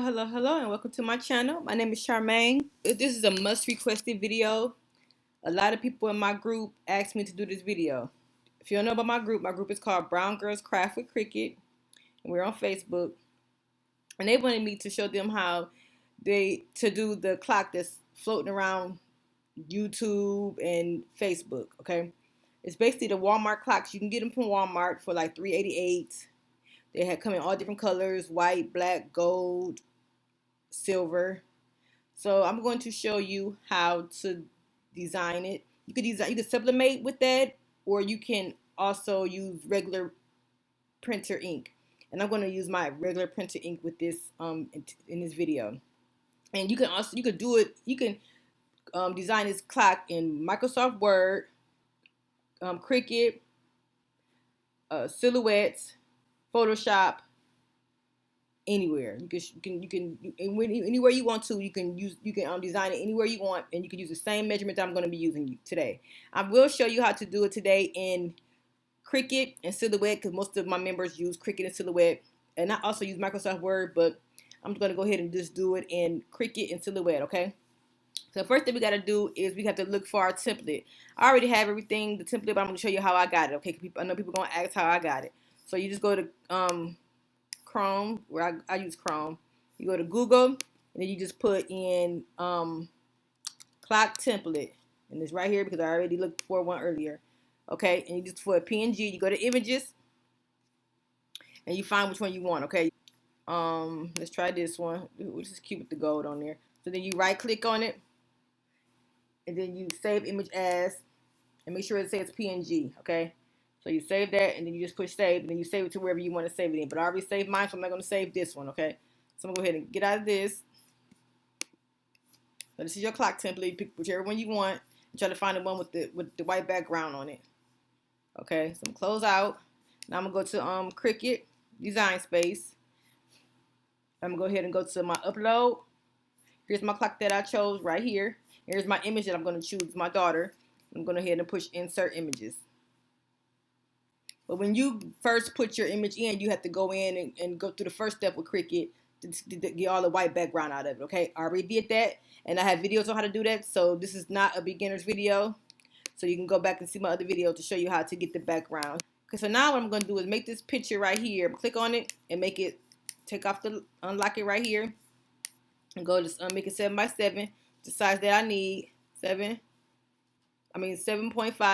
Hello, and welcome to my channel. My name is Charmaine. This is a must requested video. A lot of people in my group asked me to do this video. If you don't know about my group is called Brown Girls Craft with Cricut, and we're on Facebook. And they wanted me to show them how to do the clock that's floating around YouTube and Facebook. Okay, it's basically the Walmart clocks. You can get them from Walmart for like $3.88. They had come in all different colors: white, black, gold, silver. So I'm going to show you how to design it. You could sublimate with that, or you can also use regular printer ink. And I'm going to use my regular printer ink with this in this video. And you could do it. You can design this clock in Microsoft Word, Cricut, Silhouette, Photoshop, anywhere. Anywhere you want to. You can design it anywhere you want, and you can use the same measurement that I'm going to be using today. I will show you how to do it today in Cricut and Silhouette, because most of my members use Cricut and Silhouette, and I also use Microsoft Word, but I'm going to go ahead and just do it in Cricut and Silhouette. Okay. So the first thing we got to do is we have to look for our template. I already have everything, the template, but I'm going to show you how I got it. Okay, I know people are going to ask how I got it. So you just go to Chrome, where I use Chrome. You go to Google, and then you just put in clock template, and it's right here because I already looked for one earlier. Okay, and you just for a PNG, you go to images, and you find which one you want. Okay, let's try this one. Let's just keep it the gold on there. So then you right click on it, and then you save image as, and make sure it says PNG. Okay. So you save that, and then you just push save, and then you save it to wherever you want to save it in. But I already saved mine, so I'm not going to save this one, okay? So I'm going to go ahead and get out of this. So this is your clock template. You pick whichever one you want. And try to find the one with the white background on it. Okay, so I'm going to close out. Now I'm going to go to Cricut, Design Space. I'm going to go ahead and go to my upload. Here's my clock that I chose right here. Here's my image that I'm going to choose, my daughter. I'm going to go ahead and push Insert Images. But when you first put your image in, you have to go in and go through the first step with Cricut to get all the white background out of it, okay? I already did that, and I have videos on how to do that, so this is not a beginner's video. So you can go back and see my other video to show you how to get the background. Okay, so now what I'm going to do is make this picture right here. Click on it and unlock it right here. And go to make it 7 by 7, the size that I need, 7.5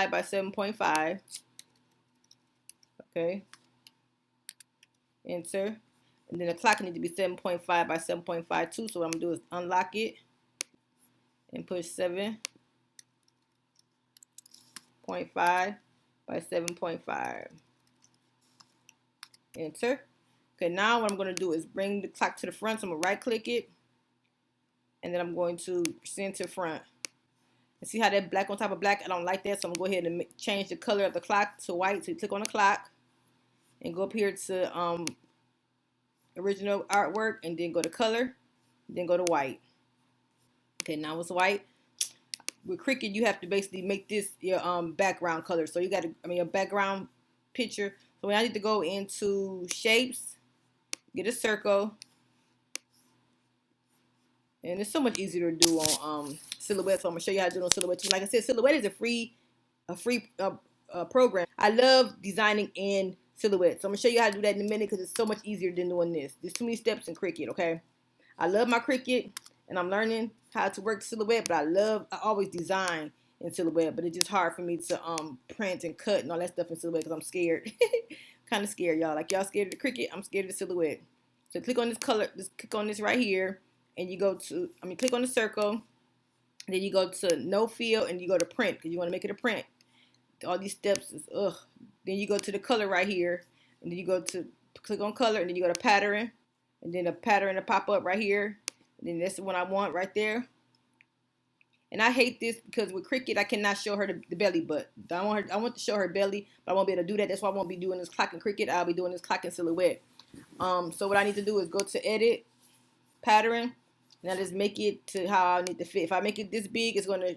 by 7.5. Okay, enter, and then the clock needs to be 7.5 by 7.5 too. So what I'm gonna do is unlock it and push 7.5 by 7.5. Enter. Okay, now what I'm gonna do is bring the clock to the front. So I'm gonna right click it, and then I'm going to center front. And see how that black on top of black? I don't like that, so I'm gonna go ahead and change the color of the clock to white. So you click on the clock and go up here to original artwork, and then go to color, then go to white. Okay, now it's white. With Cricut, you have to basically make this your background color. So you got a background picture. So when I need to go into shapes, get a circle, and it's so much easier to do on Silhouette. So I'm gonna show you how to do it on Silhouette. Like I said, Silhouette is a free program. I love designing in Silhouette. So I'm going to show you how to do that in a minute, because it's so much easier than doing this. There's too many steps in Cricut, okay? I love my Cricut, and I'm learning how to work Silhouette, but I always design in Silhouette, but it's just hard for me to print and cut and all that stuff in Silhouette because I'm scared. Kind of scared, y'all. Like y'all scared of the Cricut, I'm scared of the Silhouette. So click on this color, just click on this right here, and you go to, click on the circle, and then you go to no fill, and you go to print, because you want to make it a print. All these steps is ugh. Then you go to the color right here, and then you go to click on color, and then you go to pattern, and then the pattern will pop up right here, and then that's the one I want right there. And I hate this because with Cricut I cannot show her the belly button. I want to show her belly, but I won't be able to do that. That's why I won't be doing this clock in Cricut. I'll be doing this clock in Silhouette. So what I need to do is go to edit, pattern, and I just make it to how I need to fit. If I make it this big, it's gonna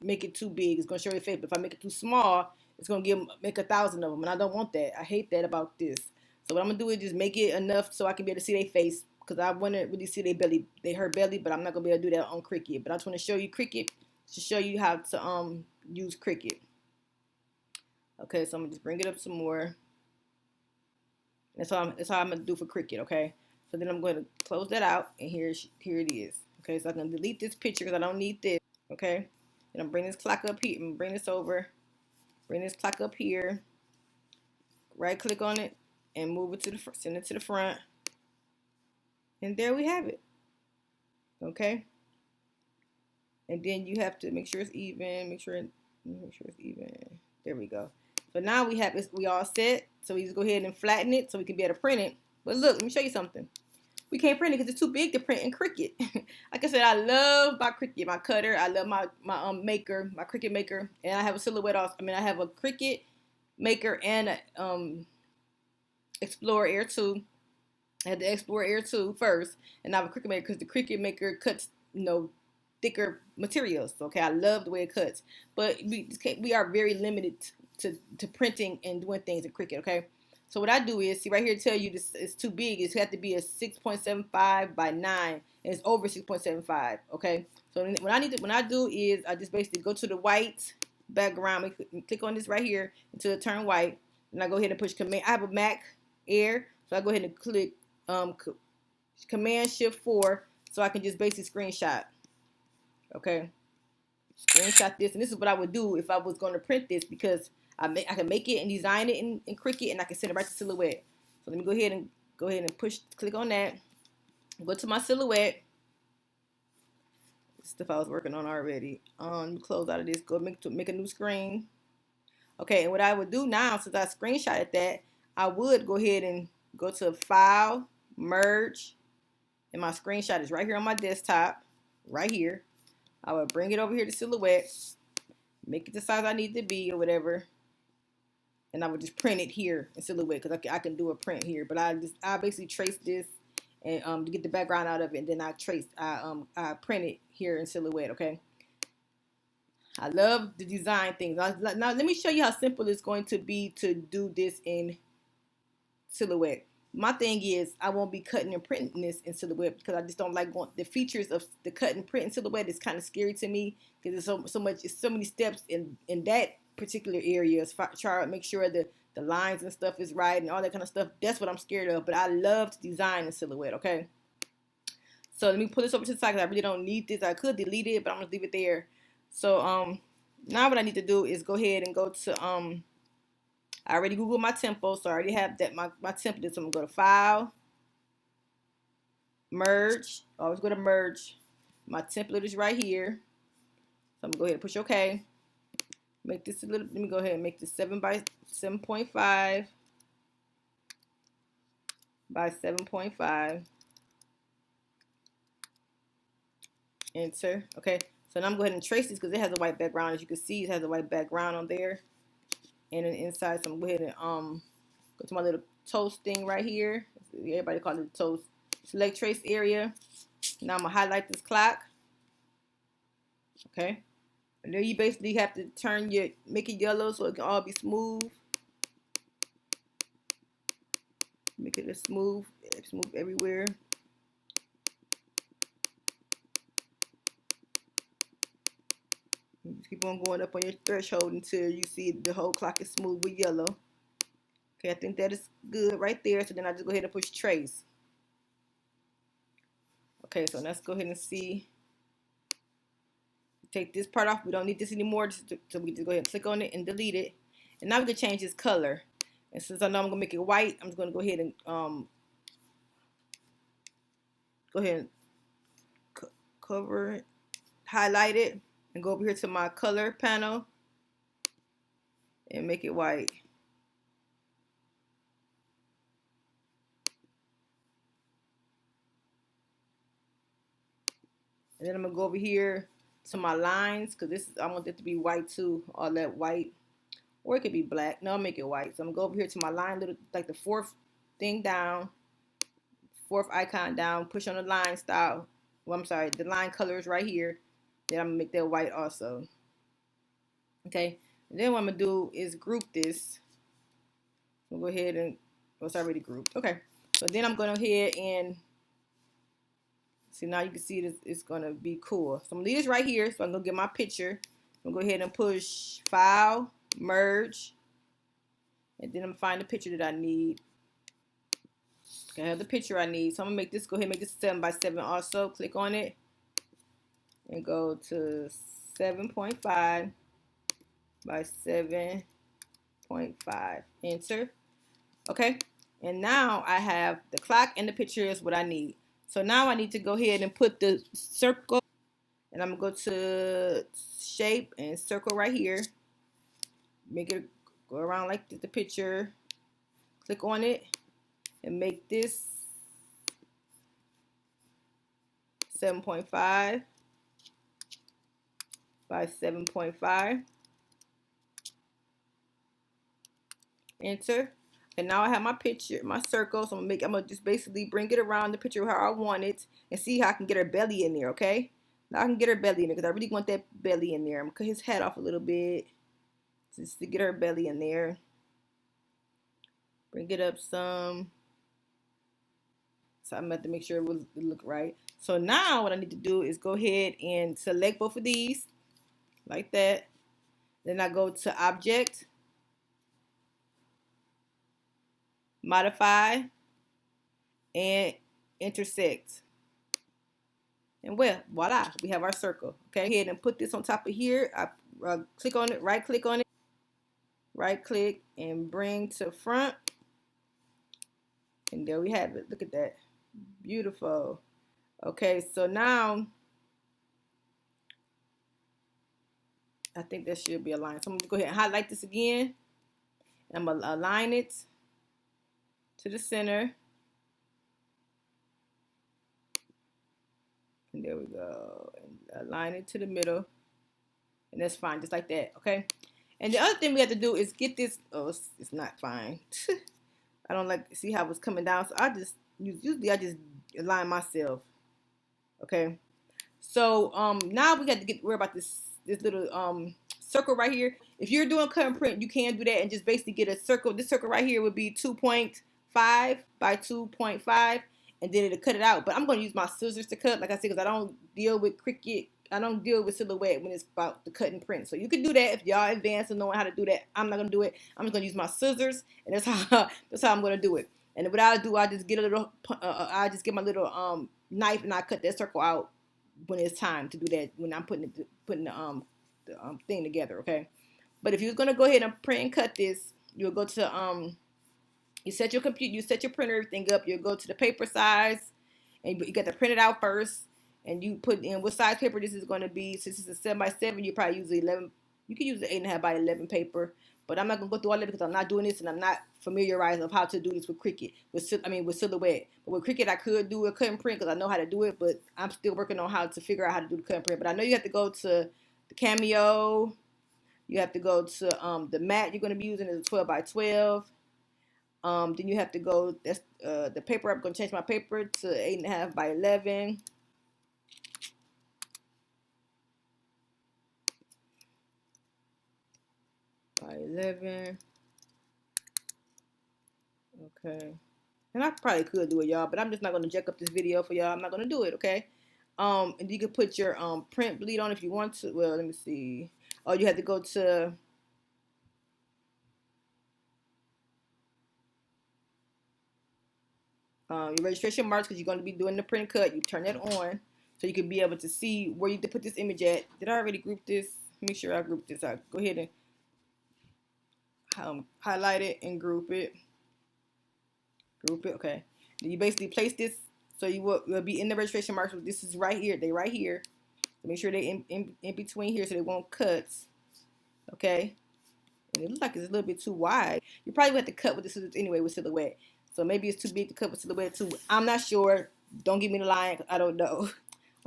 make it too big. It's gonna show the face. But if I make it too small, it's gonna make 1,000 of them, and I don't want that. I hate that about this. So what I'm gonna do is just make it enough so I can be able to see their face because I want to really see her belly, but I'm not gonna be able to do that on Cricut. But I just want to show you Cricut to show you how to use Cricut. Okay, so I'm gonna just bring it up some more. That's how I'm gonna do for Cricut. Okay, so then I'm going to close that out, and here it is. Okay, so I'm gonna delete this picture because I don't need this. Okay, and I'm bring this clock up here. I'm bring this over. Bring this clock up here. Right click on it and move it to the send it to the front. And there we have it. Okay. And then you have to make sure it's even. Make sure it's even. There we go. So now we all set. So we just go ahead and flatten it so we can be able to print it. But look, let me show you something. We can't print it because it's too big to print in Cricut. Like I said, I love my Cricut, my cutter. I love my maker, my Cricut maker, and I have a Silhouette also. I mean, I have a Cricut maker and a Explorer Air 2. I had the Explorer Air 2 first, and I have a Cricut maker because the Cricut maker cuts, thicker materials. Okay, I love the way it cuts, but we are very limited to printing and doing things in Cricut. Okay. So what I do is, see right here, tell you this is too big. It's have to be a 6.75 by 9, and it's over 6.75. Okay. So when I do is I just basically go to the white background, click on this right here until it turn white, and I go ahead and push Command. I have a Mac Air, so I go ahead and click Command Shift 4, so I can just basically screenshot. Okay. Screenshot this, and this is what I would do if I was going to print this, because I can make it and design it in Cricut, and I can send it right to Silhouette. So let me go ahead and click on that. Go to my Silhouette. This stuff I was working on already. Close out of this. Go make a new screen. Okay, and what I would do now, since I screenshotted that, I would go ahead and go to File, Merge, and my screenshot is right here on my desktop, right here. I would bring it over here to Silhouette, make it the size I need to be or whatever. And I would just print it here in Silhouette because I can do a print here. But I basically trace this and to get the background out of it, and then I print it here in Silhouette. Okay. I love the design things. Now let me show you how simple it's going to be to do this in Silhouette. My thing is I won't be cutting and printing this in Silhouette because I just don't like the features of the cut and print in Silhouette. Is kind of scary to me because there's so many steps in that particular areas. Try to make sure that the lines and stuff is right and all that kind of stuff. That's what I'm scared of. But I love to design in Silhouette. Okay. So let me pull this over to the side because I really don't need this. I could delete it, but I'm gonna leave it there. So now what I need to do is go ahead and go to I already Googled my tempo, so I already have that my template. So I'm gonna go to File, Merge. Always go to Merge. My template is right here. So I'm gonna go ahead and push OK. Make this let me go ahead and make this 7 by 7.5 by 7.5. Enter. Okay. So now I'm going to go ahead and trace this because it has a white background. As you can see, it has a white background on there. And then inside, so I'm going to go ahead and go to my little toast thing right here. Everybody calls it toast. Select trace area. Now I'm going to highlight this clock. Okay. And then you basically have to make it yellow so it can all be smooth. Make it smooth everywhere. Just keep on going up on your threshold until you see the whole clock is smooth with yellow. Okay, I think that is good right there. So then I just go ahead and push trace. Okay, so let's go ahead and see. Take this part off. We don't need this anymore. So we just go ahead and click on it and delete it. And now we can change this color. And since I know I'm going to make it white, I'm just going to go ahead and cover it, highlight it, and go over here to my color panel and make it white. And then I'm going to go over here to my lines because I want it to be white too, all that white. Or it could be black. No, I'll make it white. So I'm going to go over here to my line, like the fourth thing down, fourth icon down, push on the line style. Well, I'm sorry, the line color is right here. Then I'm going to make that white also. Okay. And then what I'm going to do is group this. We'll go ahead and, it's already grouped. Okay. So then I'm going to go ahead and See, now you can see it's gonna be cool. So I'm gonna leave this right here. So I'm gonna get my picture. I'm gonna go ahead and push File, Merge, and then I'm gonna find the picture that I need. Okay, I have the picture I need. So I'm gonna make this. Go ahead and make this 7 by 7 also. Click on it and go to 7.5 by 7.5. Enter. Okay. And now I have the clock and the picture is what I need. So now I need to go ahead and put the circle, and I'm going to go to shape and circle right here. Make it go around like the picture. Click on it and make this 7.5 by 7.5. Enter. And now I have my picture, my circle. So I'm gonna just basically bring it around the picture how I want it and see how I can get her belly in there, okay? Now I can get her belly in there because I really want that belly in there. I'm gonna cut his head off a little bit just to get her belly in there. Bring it up some. So I'm gonna have to make sure it will look right. So now what I need to do is go ahead and select both of these like that. Then I go to Object, Modify, and Intersect. And well, voila, we have our circle. Okay, go ahead and put this on top of here. I click on it, right click on it, right click, and bring to front. And there we have it. Look at that. Beautiful. Okay, so now I think that should be aligned. So I'm gonna go ahead and highlight this again. I'm gonna align it to the center. And there we go. And align it to the middle. And that's fine, just like that, okay? And the other thing we have to do is get this. Oh, it's not fine. I don't like see how it's coming down. So I just usually I just align myself. Okay. So now we got to worry about this little circle right here. If you're doing cut and print, you can do that and just basically get a circle. This circle right here would be 2.5 by 2.5, and then it'll cut it out. But I'm going to use my scissors to cut, like I said, because I don't deal with Cricut. I don't deal with silhouette when it's about the cut and print. So you can do that if y'all advanced and knowing how to do that. I'm not going to do it. I'm just going to use my scissors, and that's how I'm going to do it. And what I'll do, I just get a little, I just get my little knife and I cut that circle out when it's time to do that. When I'm putting the thing together, okay. But if you're going to go ahead and print and cut this, you'll go to you set your computer, you set your printer, everything up. You'll go to the paper size, and you got to print it out first. And you put in what size paper this is going to be. Since it's a 7 by 7, you probably use the 11. You can use the 8.5 by 11 paper, but I'm not gonna go through all that because I'm not doing this and I'm not familiarized of how to do this with Cricut. With silhouette. But with Cricut, I could do a cut and print because I know how to do it. But I'm still working on how to figure out how to do the cut and print. But I know you have to go to the Cameo. You have to go to the mat you're gonna be using is 12 by 12. Then you have to go. That's the paper. I'm gonna change my paper to 8.5 by 11. By 11. Okay. And I probably could do it, y'all, but I'm just not gonna jack up this video for y'all. I'm not gonna do it, okay? And you can put your print bleed on if you want to. Well, let me see. Oh, you have to go to your registration marks because you're gonna be doing the print cut. You turn that on so you can be able to see where you to put this image at. Did I already group this? Make sure I group this. I'll go ahead and highlight it and group it. Group it, okay. Then you basically place this so you will be in the registration marks. This is right here. They right here. So make sure they in between here so they won't cut. Okay. And it looks like it's a little bit too wide. You probably would have to cut with the scissors anyway with silhouette. So maybe it's too big to cut with silhouette too. I'm not sure. Don't give me the line. I don't know.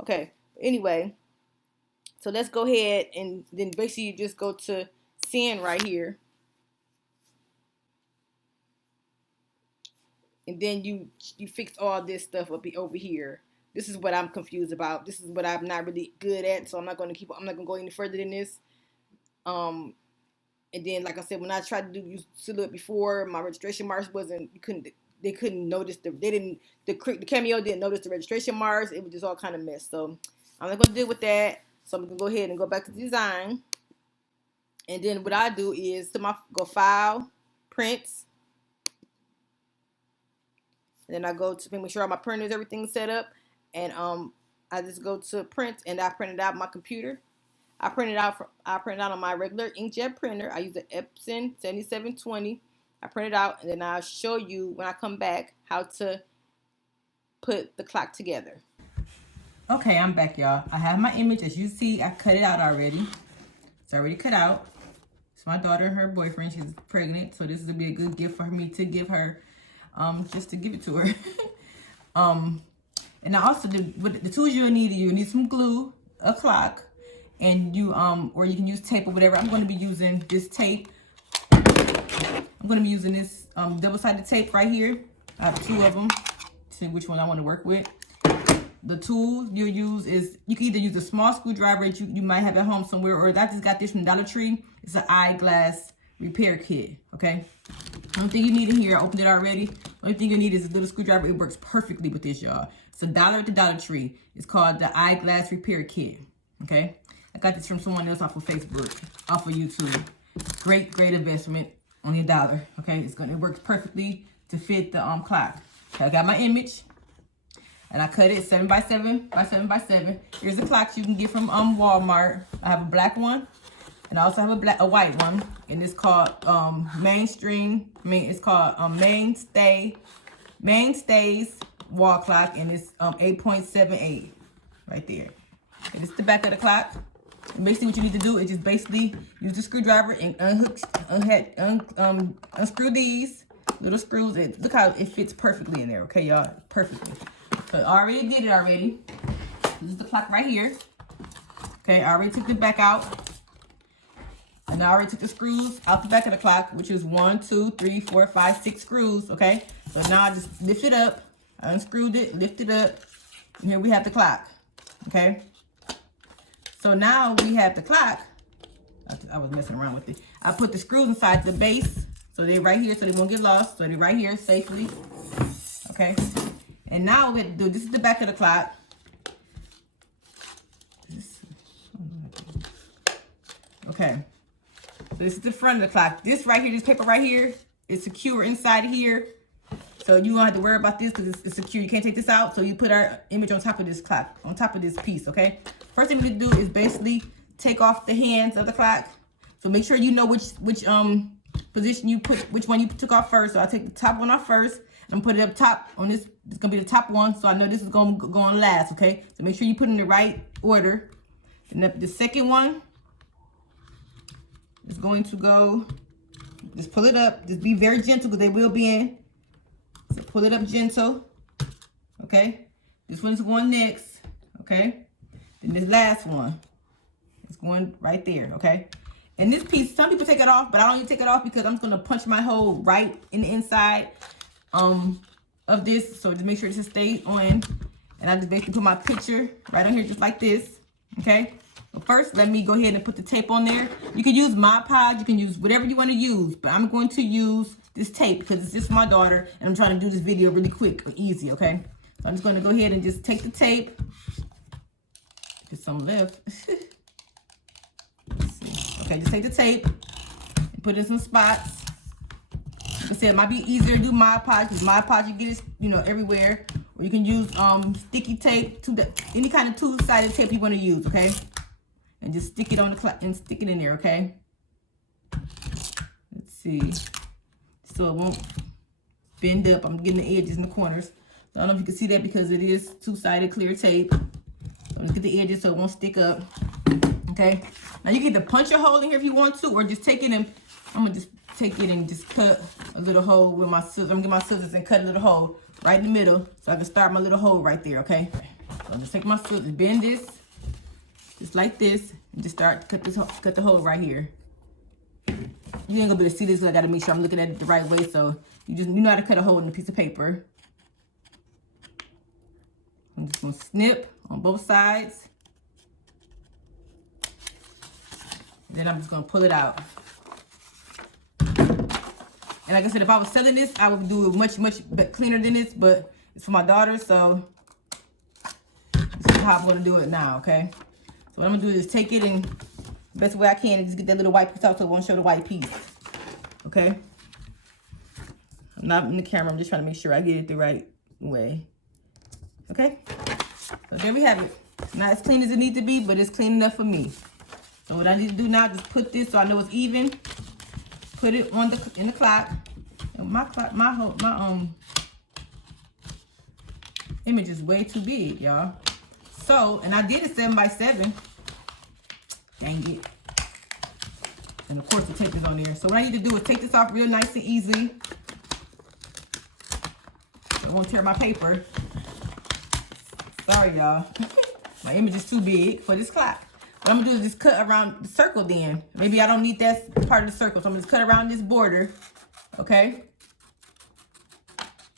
Okay. Anyway. So let's go ahead and then basically you just go to send right here. And then you fix all this stuff up over here. This is what I'm confused about. This is what I'm not really good at. So I'm not going to go any further than this. And then, like I said, when I tried to do silhouette before, my registration marks you couldn't they couldn't notice the Cameo didn't notice the registration marks. It was just all kind of mess. So I'm not gonna deal with that. So I'm gonna go ahead and go back to design. And then what I do is go file, prints. And then I go to make sure all my printers, everything's set up. And I just go to print, and I print it out on my computer. I print it out on my regular inkjet printer. I use the Epson 7720. I print it out, and then I'll show you when I come back how to put the clock together. Okay, I'm back, y'all. I have my image. As you see, I cut it out already. It's already cut out. It's my daughter and her boyfriend. She's pregnant, so this will be a good gift for me to give her, just to give it to her. And I also the tools you'll need some glue, a clock, and or you can use tape or whatever. I'm going to be using this tape. I'm going to be using this double-sided tape right here. I have 2 of them. See which one I want to work with. The tool you'll use is, you can either use a small screwdriver that you might have at home somewhere, or I just got this from Dollar Tree. It's an eyeglass repair kit, okay? Only thing you need in here, I opened it already. Only thing you need is a little screwdriver. It works perfectly with this, y'all. It's $1 at the Dollar Tree. It's called the eyeglass repair kit, okay? I got this from someone else off of Facebook, off of YouTube. Great investment. Only $1, okay? It works perfectly to fit the clock. Okay, I got my image, and I cut it 7 by 7 by 7 by 7. Here's the clocks you can get from Walmart. I have a black one, and I also have a white one, and it's called Mainstays wall clock, and it's 8.78 right there. And it's the back of the clock. And basically, what you need to do is just basically use the screwdriver and unscrew these little screws. Look how it fits perfectly in there, okay, y'all? Perfectly. So I already did it already. This is the clock right here. Okay, I already took the back out. And I already took the screws out the back of the clock, which is 1, 2, 3, 4, 5, 6 screws, okay? So now I just lift it up. I unscrewed it, lift it up, and here we have the clock, okay? So now we have the clock. I was messing around with it. I put the screws inside the base, so they're right here, so they won't get lost. So they're right here safely, okay? And now what we have to do, this is the back of the clock. Okay, so this is the front of the clock. This right here, this paper right here, is secure inside here. So you don't have to worry about this because it's secure. You can't take this out. So you put our image on top of this clock, on top of this piece, okay? First thing we need to do is basically take off the hands of the clock. So make sure you know which position you put, which one you took off first. So I'll take the top one off first and put it up top on this. It's gonna be the top one, so I know this is gonna go on last, okay? So make sure you put in the right order. And the second one is going to go, just pull it up. Just be very gentle because they will be in. So pull it up gentle, okay? This one's going next, okay? Then this last one is going right there, okay? And this piece, some people take it off, but I don't need to take it off because I'm just gonna punch my hole right in the inside of this. So just make sure this stays on. And I just basically put my picture right on here just like this, okay? But first, let me go ahead and put the tape on there. You can use Mod Podge, you can use whatever you want to use, but I'm going to use this tape because it's just my daughter and I'm trying to do this video really quick and easy, okay? So I'm just going to go ahead and just take the tape. There's some left. Let's see. Okay, just take the tape and put it in some spots. Like I said, it might be easier to do Mod Podge because Mod Podge you get it, you know, everywhere. Or you can use sticky tape, any kind of two-sided tape you want to use, okay? And just stick it on the clock and stick it in there, okay? Let's see. So it won't bend up. I'm getting the edges and the corners. So I don't know if you can see that because it is two-sided clear tape. So let's get the edges so it won't stick up. Okay. Now you can either punch a hole in here if you want to, or just take it and I'm gonna just take it and just cut a little hole with my scissors. I'm gonna get my scissors and cut a little hole right in the middle so I can start my little hole right there. Okay. So I'm just take my scissors, bend this just like this, and just start cut the hole right here. You ain't gonna be able to see this because I gotta make sure I'm looking at it the right way. So you know how to cut a hole in a piece of paper. I'm just gonna snip on both sides. Then I'm just gonna pull it out. And And like I said, if I was selling this, I would do it much cleaner than this, but it's for my daughter, so this is how I'm gonna do it now, okay? So what I'm gonna do is take it and the best way I can is just get that little white piece out so it won't show the white piece, okay? I'm not in the camera, I'm just trying to make sure I get it the right way, okay? So there we have it. Not as clean as it needs to be, but it's clean enough for me. So what I need to do now is just put this so I know it's even. Put it on in the clock. And my image is way too big, y'all. So, and I did it 7 by 7. Dang it. And of course the tape is on there. So what I need to do is take this off real nice and easy. I won't tear my paper. Sorry, y'all. My image is too big for this clock. What I'm gonna do is just cut around the circle then. Maybe I don't need that part of the circle. So I'm gonna just cut around this border. Okay?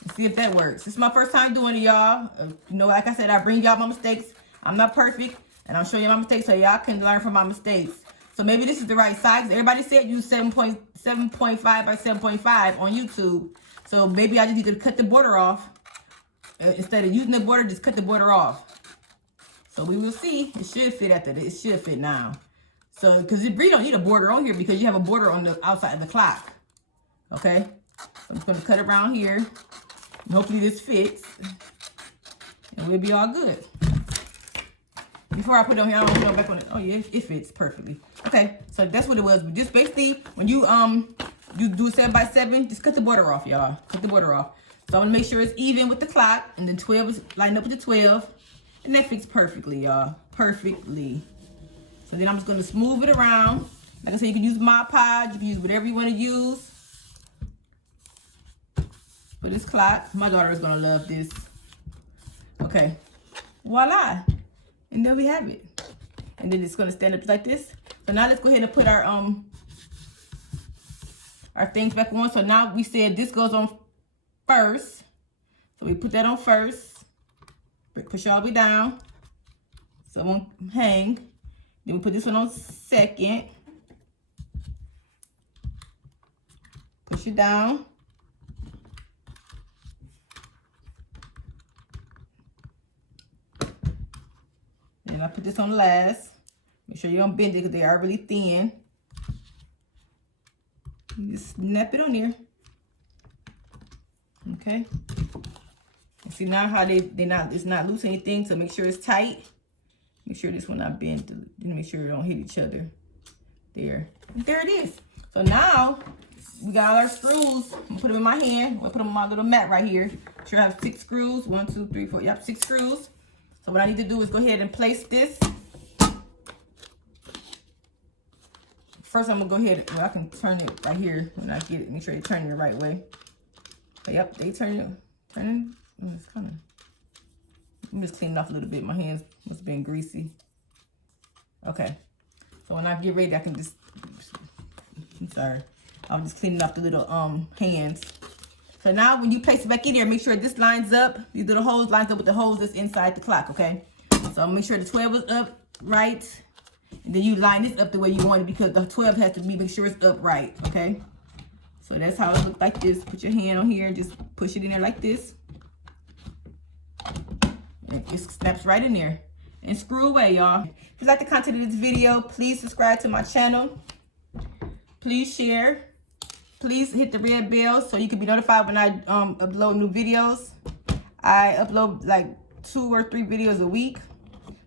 Let's see if that works. This is my first time doing it, y'all. You know, like I said, I bring y'all my mistakes. I'm not perfect. And I'm showing you my mistakes so y'all can learn from my mistakes. So maybe this is the right size. Everybody said use 7.5 by 7.5 on YouTube. So maybe I just need to cut the border off. Instead of using the border, just cut the border off. So we will see. It should fit after this. It should fit now. So, because you really don't need a border on here because you have a border on the outside of the clock. Okay? So I'm just going to cut around here. And hopefully this fits. And we'll be all good. Before I put it on here, I don't want to go back on it. Oh, yeah, it fits perfectly. Okay, so that's what it was. Just basically, when you do 7 by 7, just cut the border off, y'all. Cut the border off. So I'm going to make sure it's even with the clock. And then 12 is lined up with the 12. And that fits perfectly, y'all. Perfectly. So then I'm just going to smooth it around. Like I said, you can use Mod Podge. You can use whatever you want to use for this clock. My daughter is going to love this. Okay. Voila. And there we have it. And then it's going to stand up like this. So now let's go ahead and put our things back on. So now we said this goes on first. So we put that on first. Push all the way down so it won't hang. Then we put this one on second. Push it down. Then I put this on last. Make sure you don't bend it because they are really thin. You just snap it on there. Okay. See now how it's not loose or anything, so make sure it's tight. Make sure this one not bent. Make sure it don't hit each other. There. And there it is. So now we got all our screws. I'm gonna put them in my hand. I'm gonna put them on my little mat right here. Sure, I have 6 screws. 1, 2, 3, 4. Yep, 6 screws. So what I need to do is go ahead and place this. First, I'm gonna go ahead. Well, I can turn it right here when I get it. Make sure you turn it the right way. But yep, they turn it. Oh, it's kind of. I'm just cleaning off a little bit. My hands must have been greasy. Okay. So when I get ready, I can just. I'm sorry. I'm just cleaning off the little hands. So now when you place it back in here, make sure this lines up. These little holes lines up with the holes that's inside the clock. Okay. So make sure the 12 is up right, and then you line this up the way you want it because the 12 has to be. Make sure it's upright. Okay. So that's how it looks like this. Put your hand on here. Just push it in there like this. It snaps right in there. And screw away, y'all. If you like the content of this video, please subscribe to my channel. Please share. Please hit the red bell so you can be notified when I upload new videos. I upload like 2 or 3 videos a week.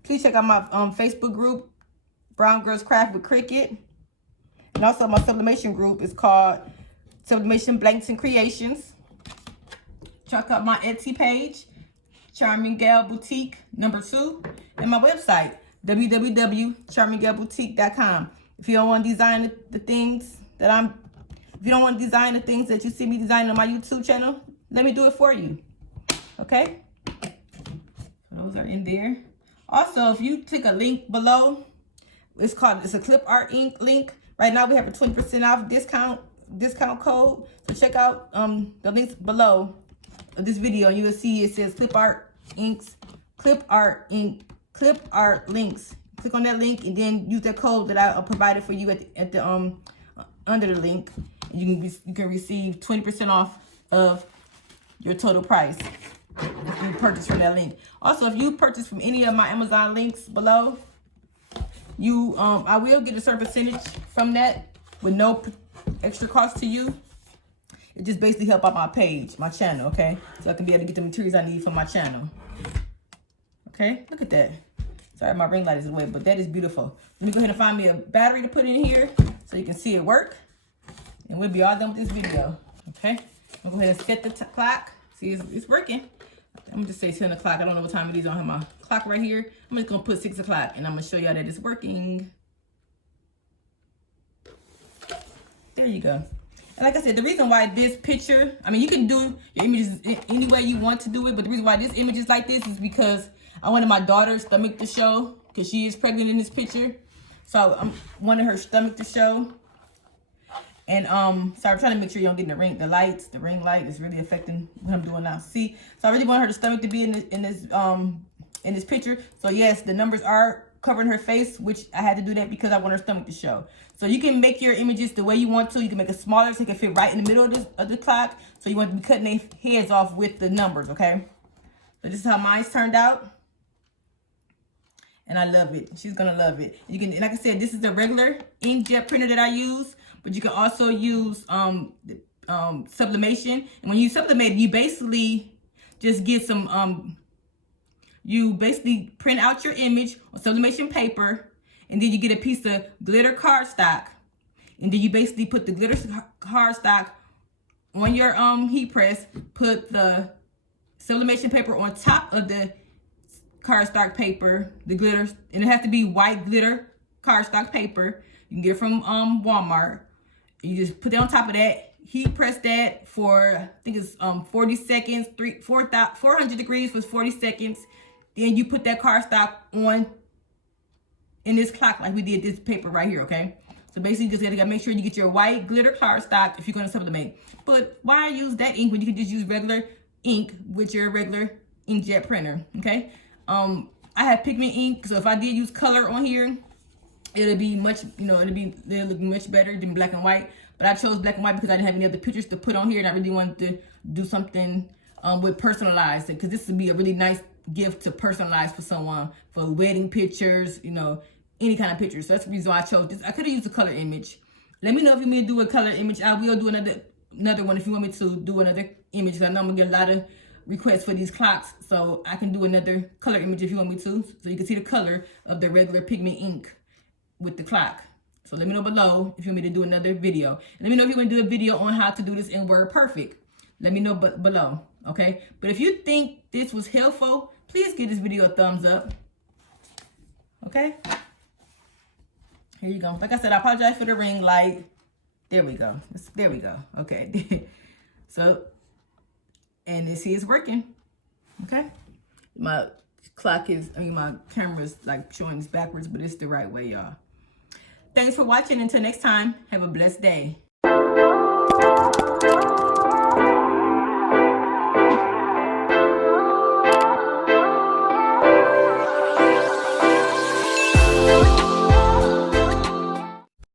Please check out my Facebook group, Brown Girls Craft with Cricket. And also my sublimation group is called Sublimation Blanks and Creations. Check out my Etsy page, Charming Gal Boutique #2, and my website, www.charminggalboutique.com. If you don't want to design the things that if you don't want to design the things that you see me designing on my YouTube channel, let me do it for you. Okay? Those are in there. Also, if you click a link below, it's a clip art ink link. Right now we have a 20% off discount code. So check out the links below of this video, and you will see it says clip art links. Click on that link and then use that code that I provided for you at the under the link, You can receive 20% off of your total price if you purchase from that link. Also, if you purchase from any of my Amazon links below, I will get a certain percentage from that with no extra cost to you. It just basically help out my page, my channel, okay? So I can be able to get the materials I need from my channel. Okay, look at that. Sorry, my ring light is away, but that is beautiful. Let me go ahead and find me a battery to put in here so you can see it work. And we'll be all done with this video, okay? I'm gonna go ahead and set the clock. See, it's working. I'm gonna just say 10 o'clock. I don't know what time it is. I don't have my clock right here. I'm just gonna put 6 o'clock and I'm gonna show y'all that it's working. There you go. And like I said, the reason why this picture, I mean, you can do your images any way you want to do it, but the reason why this image is like this is because I wanted my daughter's stomach to show, because she is pregnant in this picture. So I wanted her stomach to show. And sorry, I'm trying to make sure you don't get in the ring light is really affecting what I'm doing now. See, so I really want her stomach to be in this picture. So yes, the numbers are covering her face, which I had to do that because I want her stomach to show. So you can make your images the way you want to. You can make it smaller so it can fit right in the middle of the clock. So you want to be cutting their heads off with the numbers, okay? So this is how mine's turned out. And I love it. She's gonna love it. You can, like I said, this is the regular inkjet printer that I use, but you can also use sublimation. And when you sublimate, you basically just get some you basically print out your image on sublimation paper, and then you get a piece of glitter cardstock, and then you basically put the glitter cardstock on your heat press, put the sublimation paper on top of the cardstock paper, the glitter, and it has to be white glitter cardstock paper. You can get it from Walmart. You just put it on top of that, heat press that for, I think it's 40 seconds, 400 degrees for 40 seconds. Then you put that cardstock on in this clock like we did this paper right here, okay? So basically, you just gotta make sure you get your white glitter cardstock if you're gonna sublimate. But why use that ink when you can just use regular ink with your regular inkjet printer, okay? I have pigment ink, so if I did use color on here, it'll be much, it'll look much better than black and white. But I chose black and white because I didn't have any other pictures to put on here, and I really wanted to do something with personalized, because this would be a really nice gift to personalize for someone, for wedding pictures, any kind of pictures. So that's the reason why I chose this. I could have used a color image. Let me know if you want me to do a color image. I will do another one if you want me to do another image. I know I'm gonna get a lot of requests for these clocks, so I can do another color image if you want me to, so you can see the color of the regular pigment ink with the clock. So let me know below if you want me to do another video. And let me know if you want to do a video on how to do this in WordPerfect. Let me know below, okay? But if you think this was helpful, please give this video a thumbs up, okay? Here you go. Like I said, I apologize for the ring light. There we go. There we go. Okay. So, and this is working, okay? My camera's like showing this backwards, but it's the right way, y'all. Thanks for watching. Until next time, have a blessed day.